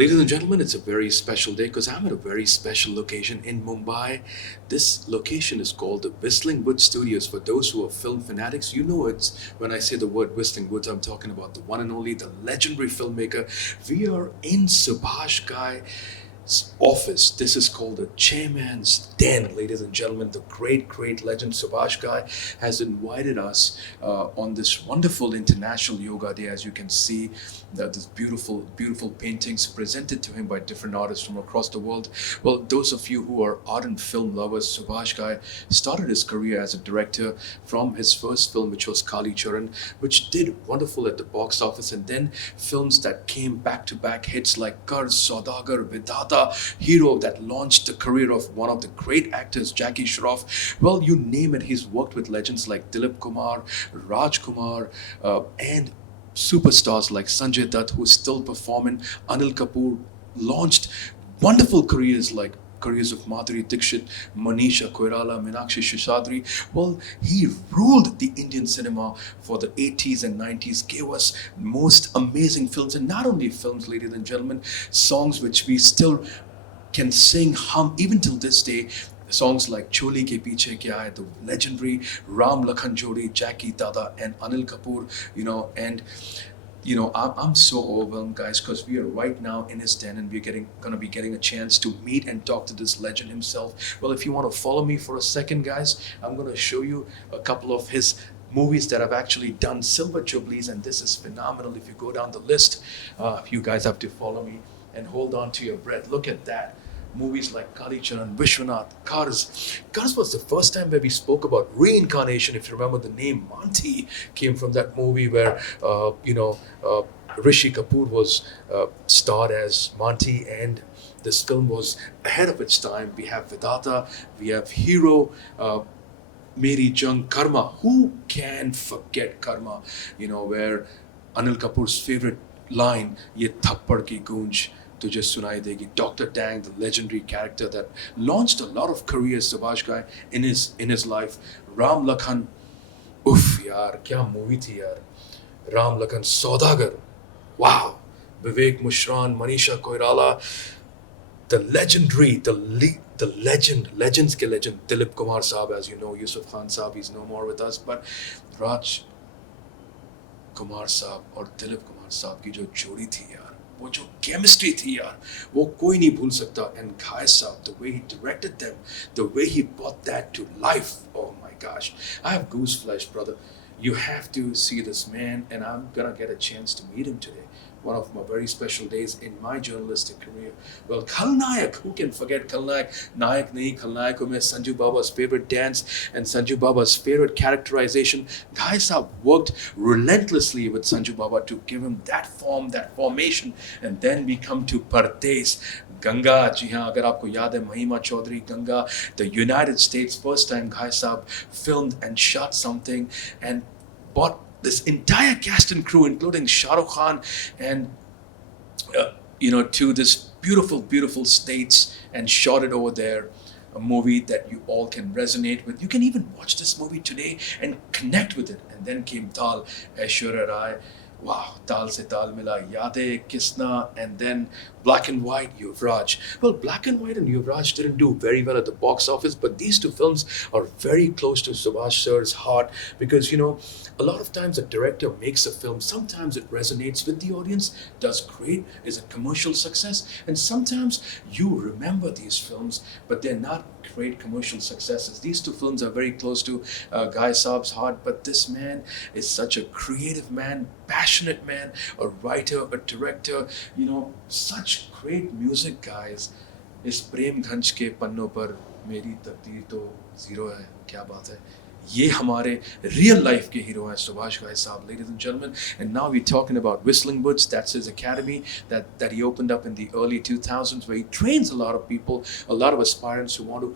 Ladies and gentlemen, it's a very special day because I'm at a very special location in Mumbai. This location is called the Whistling Woods Studios. For those who are film fanatics, you know it's when I say the word Whistling Woods, I'm talking about the one and only, the legendary filmmaker. We are in Subhash Ghai office. This is called the chairman's den, ladies and gentlemen. The great legend Subhash Ghai has invited us on this wonderful International Yoga Day. As you can see, this beautiful paintings presented to him by different artists from across the world. Well, those of you who are ardent film lovers, Subhash Ghai started his career as a director from his first film, which was Kali Charan, which did wonderful at the box office, and then films that came back to back hits like Karz, Saudagar, Vidata, Hero, that launched the career of one of the great actors, Jackie Shroff. Well, you name it, he's worked with legends like Dilip Kumar, Raj Kumar, and superstars like Sanjay Dutt, who's still performing. Anil Kapoor launched wonderful careers of Madhuri Dixit, Manisha Koirala, Meenakshi Seshadri. Well, he ruled the Indian cinema for the 80s and 90s, gave us most amazing films, and not only films, ladies and gentlemen, songs which we still can sing, hum, even till this day. Songs like Choli Ke Piche Kya Hai, the legendary Ram Lakhan Jodi, Jackie Dada, and Anil Kapoor, and I'm so overwhelmed, guys, because we are right now in his den, and we're gonna be getting a chance to meet and talk to this legend himself. Well, if you want to follow me for a second, guys, I'm gonna show you a couple of his movies that have actually done silver jubilees, and this is phenomenal. If you go down the list, you guys have to follow me and hold on to your breath. Look at that. Movies like Kali Charan, Vishwanath, Karz. Karz was the first time where we spoke about reincarnation. If you remember, the name Monty came from that movie where, Rishi Kapoor was starred as Monty, and this film was ahead of its time. We have Vedanta, we have Hero, Meri Jung, Karma. Who can forget Karma? Where Anil Kapoor's favorite line, "Ye thappad ki goonj tujhe sunai degi." Dr. Dang, the legendary character that launched a lot of careers, Subhash Ghai, in his life. Ram Lakhan, uff yaar, kya movie thi yaar. Ram Lakhan, Saudagar, wow. Vivek Mushran, Manisha Koirala, the legendary, legends ke legend, Dilip Kumar Saab, as you know, Yusuf Khan Saab, he's no more with us, but Raj Kumar साहब और दिलीप कुमार साहब की जो जोड़ी थी यार, वो जो केमिस्ट्री थी यार, वो कोई नहीं भूल सकता. And Ghai साहब, the way he directed them, the way he brought that to life, oh my gosh, I have goose flesh, brother. You have to see this man, and I'm gonna get a chance to meet him today. One of my very special days in my journalistic career. Well, Khalnayak, who can forget Khalnayak? Nayak nahi, Khalnayak mein Sanju Baba's favorite dance and Sanju Baba's favorite characterization. Ghai Saab worked relentlessly with Sanju Baba to give him that form, that formation, and then we come to Pardes. Ganga, जी हाँ, अगर आपको याद है, महिमा Chaudhary, Ganga, the United States, first time Ghai Saab filmed and shot something and bought this entire cast and crew, including Shah Rukh Khan, and to this beautiful states, and shot it over there. A movie that you all can resonate with. You can even watch this movie today and connect with it. And then came Tal, Aishwarya Rai. Wow, Tal se Tal Mila, Yade, Kisna, and then Black and White, Yuvraj. Well, Black and White and Yuvraj didn't do very well at the box office, but these two films are very close to Subhash sir's heart because, a lot of times a director makes a film, sometimes it resonates with the audience, does great, is a commercial success, and sometimes you remember these films, but they're not great commercial successes. These two films are very close to Ghai Saab's heart, but this man is such a creative man, passionate man, a writer, a director, such great music, guys. इस प्रेम घंज के पन्नों पर मेरी तकदीर तो zero है, क्या बात है. ये हमारे real life के hero हैं, Subhash Ghai Saab, ladies and gentlemen. And now we're talking about Whistling Woods. That's his academy that he opened up in the early 2000s, where he trains a lot of people, a lot of aspirants who want to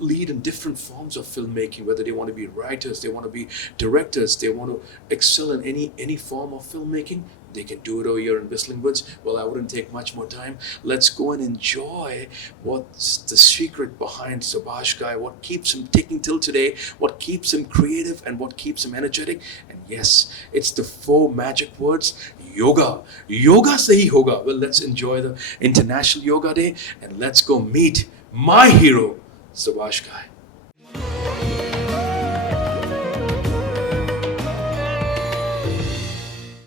lead in different forms of filmmaking, whether they want to be writers, they want to be directors, they want to excel in any form of filmmaking. They can do it over here in Whistling Woods. Well, I wouldn't take much more time. Let's go and enjoy what's the secret behind Subhash Ghai, what keeps him ticking till today, what keeps him creative, and what keeps him energetic. And yes, it's the four magic words: yoga. Yoga se hi hoga. Well, let's enjoy the International Yoga Day and let's go meet my hero, Subhash Ghai.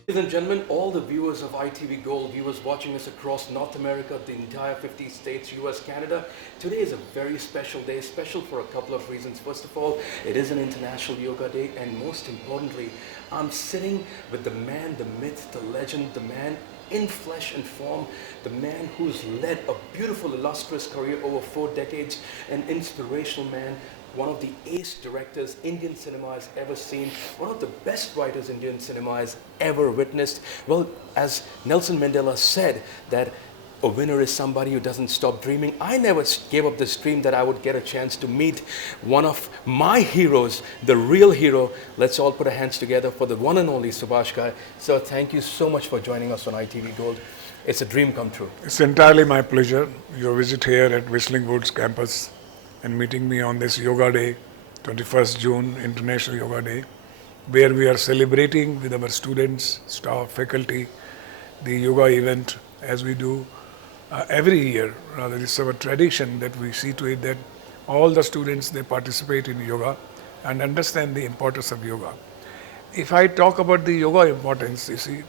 Ladies and gentlemen, all the viewers of ITV Gold, viewers watching us across North America, the entire 50 states, US, Canada, today is a very special day, special for a couple of reasons. First of all, it is an International Yoga Day, and most importantly, I'm sitting with the man, the myth, the legend, the man in flesh and form, the man who's led a beautiful, illustrious career over 4 decades, an inspirational man, one of the ace directors Indian cinema has ever seen, one of the best writers Indian cinema has ever witnessed. Well, as Nelson Mandela said, that a winner is somebody who doesn't stop dreaming. I never gave up this dream that I would get a chance to meet one of my heroes, the real hero. Let's all put our hands together for the one and only Subhash Ghai. Sir, thank you so much for joining us on ITV Gold. It's a dream come true. It's entirely my pleasure, your visit here at Whistling Woods campus and meeting me on this Yoga Day, 21st June, International Yoga Day, where we are celebrating with our students, staff, faculty, the yoga event as we do every year. Rather, it's our tradition that we see to it that all the students, they participate in yoga and understand the importance of yoga. If I talk about the yoga importance, you see,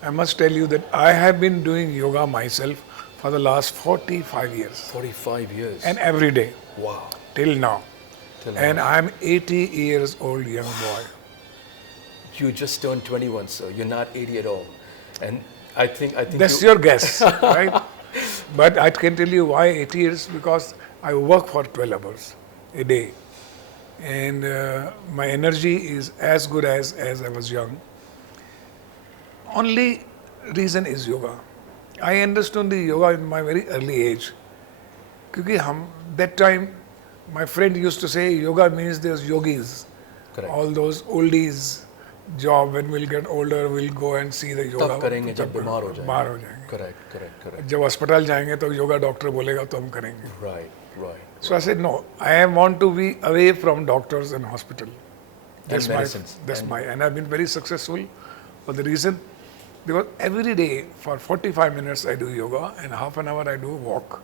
I must tell you that I have been doing yoga myself for the last 45 years. 45 years. And every day. Wow. Till now. Till now. And I'm 80 years old young boy. You just turned 21, sir. You're not 80 at all. And I think that's your guess, right? But I can tell you why 80 years, because I work for 12 hours a day. And my energy is as good as I was young. Only reason is yoga. I understood the yoga in my very early age. Because that time, my friend used to say yoga means there's yogis. Correct. All those oldies job, when we'll get older, we'll go and see the yoga. तब करेंगे जब बीमार हो जाएंगे. बीमार हो जाएंगे. Correct. जब अस्पताल जाएंगे तो योगा डॉक्टर बोलेगा तो हम करेंगे. Right. So I said no. I want to be away from doctors and hospital. That's medicines. And I've been very successful for the reason because every day for 45 minutes I do yoga and half an hour I do walk.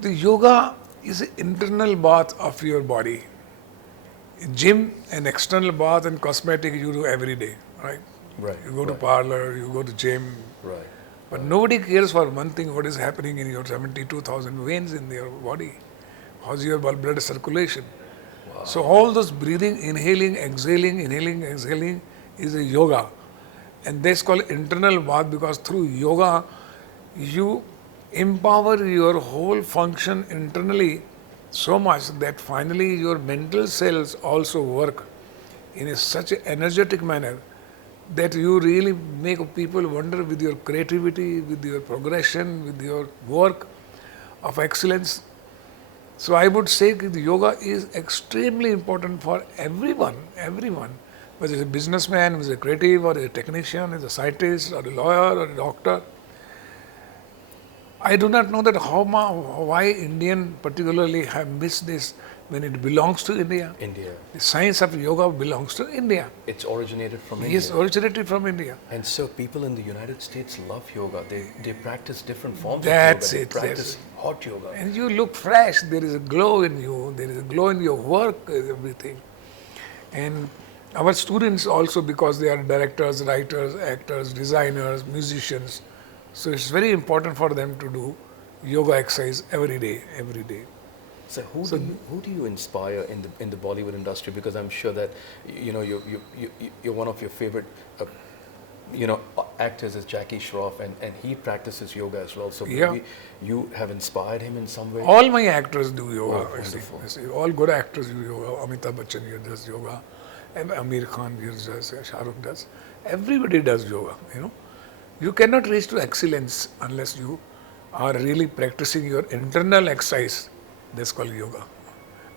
The yoga is an internal bath of your body. Gym, an external bath and cosmetic you do every day, right? Right. You go to parlor, you go to gym. Right. But nobody cares for one thing, what is happening in your 72,000 veins in your body. How's your blood circulation? Wow. So all those breathing, inhaling, exhaling is a yoga. And that's called internal bath because through yoga, you empower your whole function internally so much that finally your mental cells also work in such an energetic manner that you really make people wonder with your creativity, with your progression, with your work of excellence. So I would say that yoga is extremely important for everyone, whether it's a businessman, whether it's a creative, or a technician, is a scientist, or a lawyer, or a doctor. I do not know that why Indian particularly have missed this when it belongs to India. The science of yoga belongs to India. It's originated from India. Yes, originated from India. And so people in the United States love yoga. They practice different forms That's of yoga. it. They practice hot yoga. And you look fresh. There is a glow in you. There is a glow in your work, everything. And our students also, because they are directors, writers, actors, designers, musicians, so it's very important for them to do yoga exercise every day. So who do you inspire in the Bollywood industry? Because I'm sure that you're one of your favorite actors is Jackie Shroff, and he practices yoga as well. So maybe you have inspired him in some way. All my actors do yoga. Oh, wonderful. All good actors do yoga. Amitabh Bachchan here does yoga. Amir Khan here does. Shah Rukh does. Everybody does yoga. You cannot reach to excellence unless you are really practicing your internal exercise. That's called yoga.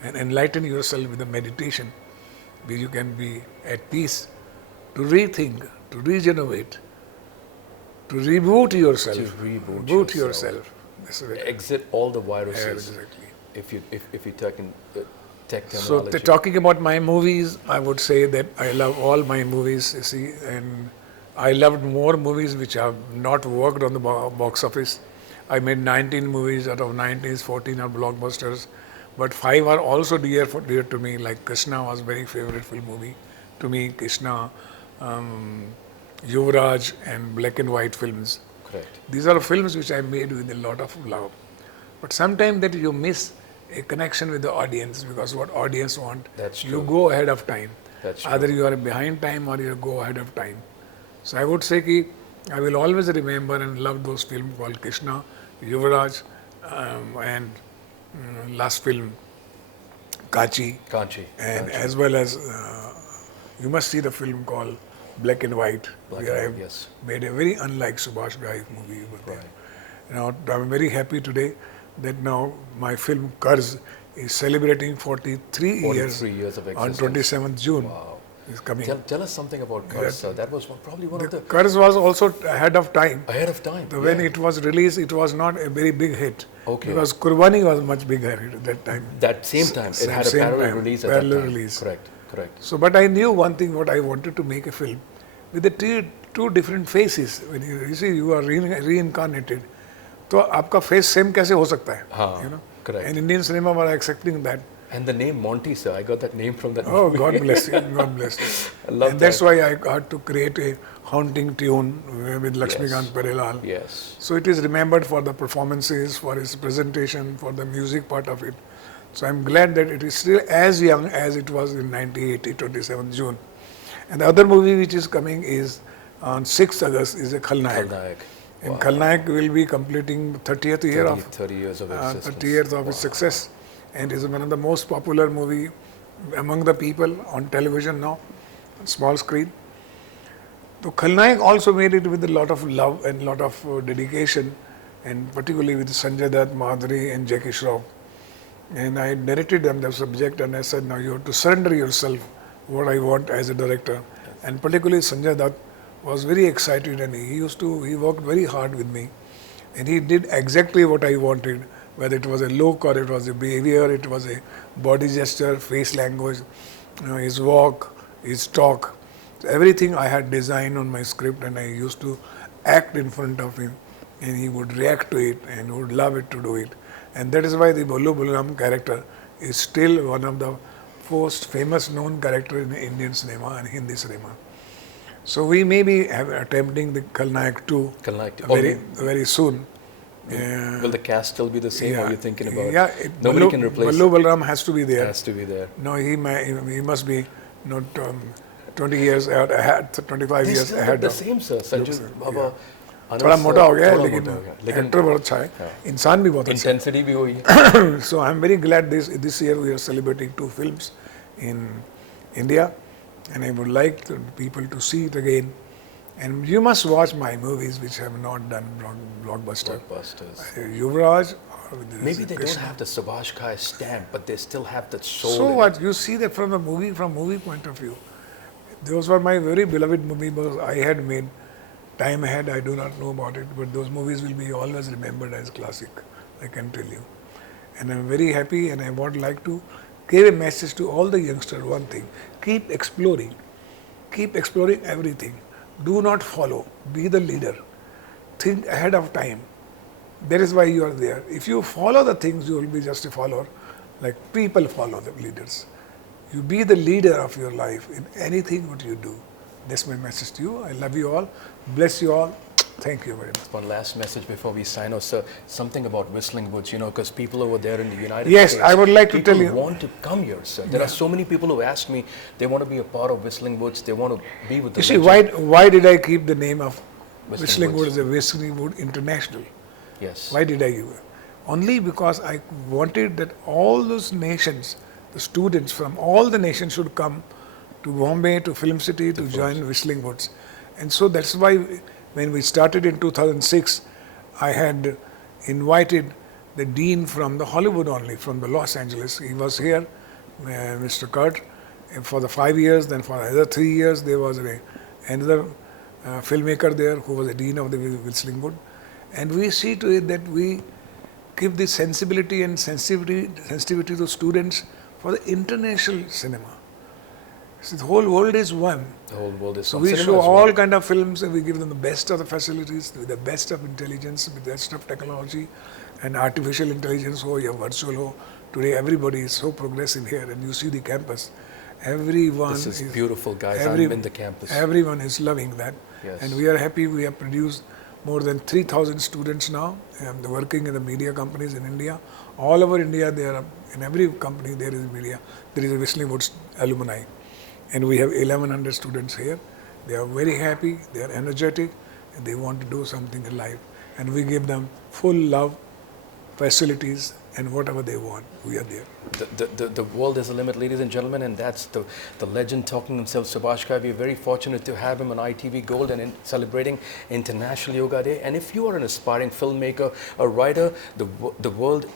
And enlighten yourself with a meditation where you can be at peace to rethink, to regenerate, to reboot yourself. To reboot Boot yourself. yourself. That's it. Exit all the Yeah, viruses. exactly. If you talk in tech So terminology. talking about my movies, I would say that I love all my movies, you see, and I loved more movies which have not worked on the box office. I made 19 movies out of 19, 14 are blockbusters, but 5 are also dear to me. Like Krishna was very favorite film movie to me. Krishna, um, Yuvraj, and black and white films. Correct. These are films which I made with a lot of love. But sometimes that you miss a connection with the audience because what audience want, That's you true. go ahead of time. That's true. Either you are behind time or you go ahead of time. So I would say ki I will always remember and love those films called Krishna, Yuvraj, and last film Kachi, Kanchi. and Kanchi. as well as you must see the film called Black and White. Black where and I White, yes. made a very unlike Subhash Ghai movie over there. Right. Now I'm very happy today that now my film Karz is celebrating 43 years 43 years of on existence. 27th June. Wow. Is coming. Tell us something about Curse, sir. That was probably one of the Karz was also ahead of time. ahead of time. So when yeah. it was released, it was not a very big hit. Okay. Because Kurbani was much bigger hit at that time. That same time, it had a Same parallel time, release at parallel that time. release. Correct, correct. So, but I knew one thing, what I wanted to make a film with the two different faces. When you see, you are reincarnated. तो आपका face same कैसे हो सकता है? हाँ, You know? correct. And Indian cinema were accepting that. And the name Monty, sir, I got that name from that Oh, movie. God bless you. God bless you. I love And that's that. why I had to create a haunting tune with Lakshmikant Yes. Perelal. Yes. So it is remembered for the performances, for its presentation, for the music part of it. So I'm glad that it is still as young as it was in 1980, 27 June. And the other movie which is coming is on 6th August is a Khalnayak. Khalnayak. And Wow. Khalnayak will be completing 30th year 30, of 30 years of existence. 30 years of its success, and is one of the most popular movie among the people on television now, on small screen. So Khalnayak also made it with a lot of love and lot of dedication, and particularly with Sanjay Dutt, Madhuri, and Jackie Shroff. And I narrated them the subject, and I said, now you have to surrender yourself what I want as a director. And particularly Sanjay Dutt was very excited, and he worked very hard with me, and he did exactly what I wanted, whether it was a look or it was a behavior, it was a body gesture, face language, his walk, his talk. So everything I had designed on my script, and I used to act in front of him, and he would react to it and would love it to do it. And that is why the Bollu Balaram character is still one of the most famous known character in Indian cinema and Hindi cinema. So we may be attempting the Khalnayak 2 Khalnayak 2. very soon. Will the cast still be the same? Or are you thinking about? Yeah, Nobody can replace. Ballu Balaram has to be there. Has to be there. No, he must be not 20 years ahead, 25 They years still look ahead the of. same, sir. Sanju Baba. थोड़ा मोटा हो गया है, थोड़ा लेकिन मोटा हो गया। लेकिन एक्टर बहुत अच्छा है, इंसान भी बहुत अच्छा intensity भी हुई है. है. So I'm very glad this year we are celebrating 2 films in India, and I would like people to see it again. And you must watch my movies which have not done blockbuster. Blockbusters. Yuvraj. Maybe they don't have the Subhash Ghai stamp, but they still have that soul. So in what? You see that from movie point of view. Those were my very beloved movies because I had made. Time ahead, I do not know about it, but those movies will be always remembered as classic, I can tell you. And I'm very happy, and I would like to give a message to all the youngsters, one thing, keep exploring everything. Do not follow, be the leader. Think ahead of time. That is why you are there. If you follow the things, you will be just a follower, like people follow the leaders. You be the leader of your life in anything what you do. That's my message to you. I love you all. Bless you all. Thank you very much. One last message before we sign off, sir. Something about Whistling Woods, because people over there in the United Yes, States. I would like to tell you. People want to come here, sir. There are so many people who ask me, they want to be a part of Whistling Woods, they want to be with the You see, legend. why did I keep the name of Whistling Woods. Wood as a Whistling Wood International? Yes. Why did I give it? Only because I wanted that all those nations, the students from all the nations should come to Bombay, to Film City to join Whistling Woods. And so that's why when we started in 2006, I had invited the dean from the Hollywood only, from the Los Angeles. He was here, Mr. Kurt, for the 5 years. Then for the other 3 years, there was another filmmaker there who was the dean of the Whistling Wood. And we see to it that we give the sensibility and sensitivity to students for the international cinema. So the whole world is one. The whole world is So one. we Cinema show is all one. kind of films and we give them the best of the facilities, with the best of intelligence, with the best of technology and artificial intelligence or your virtual ho. Today everybody is so progressive here and you see the campus. Everyone This is beautiful, guys. every- I'm in the campus. Everyone is loving that. Yes. And we are happy we have produced more than 3,000 students now. They're working in the media companies in India. All over India, there are, in every company there is media. There is a Whistling Woods alumni. And we have 1,100 students here. They are very happy, they are energetic, and they want to do something in life. And we give them full love, facilities, and whatever they want. We are there. The world is the limit, ladies and gentlemen, and that's the legend talking himself, Subhash Ghai. We're very fortunate to have him on ITV Gold and celebrating International Yoga Day. And if you are an aspiring filmmaker, a writer, the world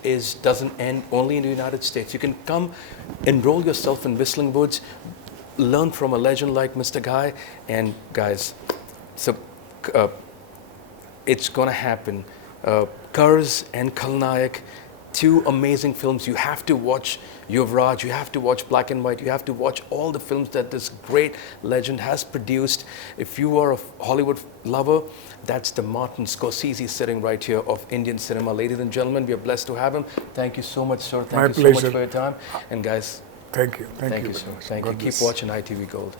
doesn't end only in the United States. You can come, enroll yourself in Whistling Woods, learn from a legend like Mr. Ghai, and guys, so it's gonna happen. Kurz and Khalnayak, two amazing films. You have to watch Yuvraj, you have to watch Black and White, you have to watch all the films that this great legend has produced. If you are a Hollywood lover, that's the Martin Scorsese sitting right here of Indian cinema. Ladies and gentlemen, we are blessed to have him. Thank you so much, sir. Thank My you so pleasure. much for your time. And guys, Thank you. thank you, very sir. much. Thank God you. Keep bless. watching ITV Gold.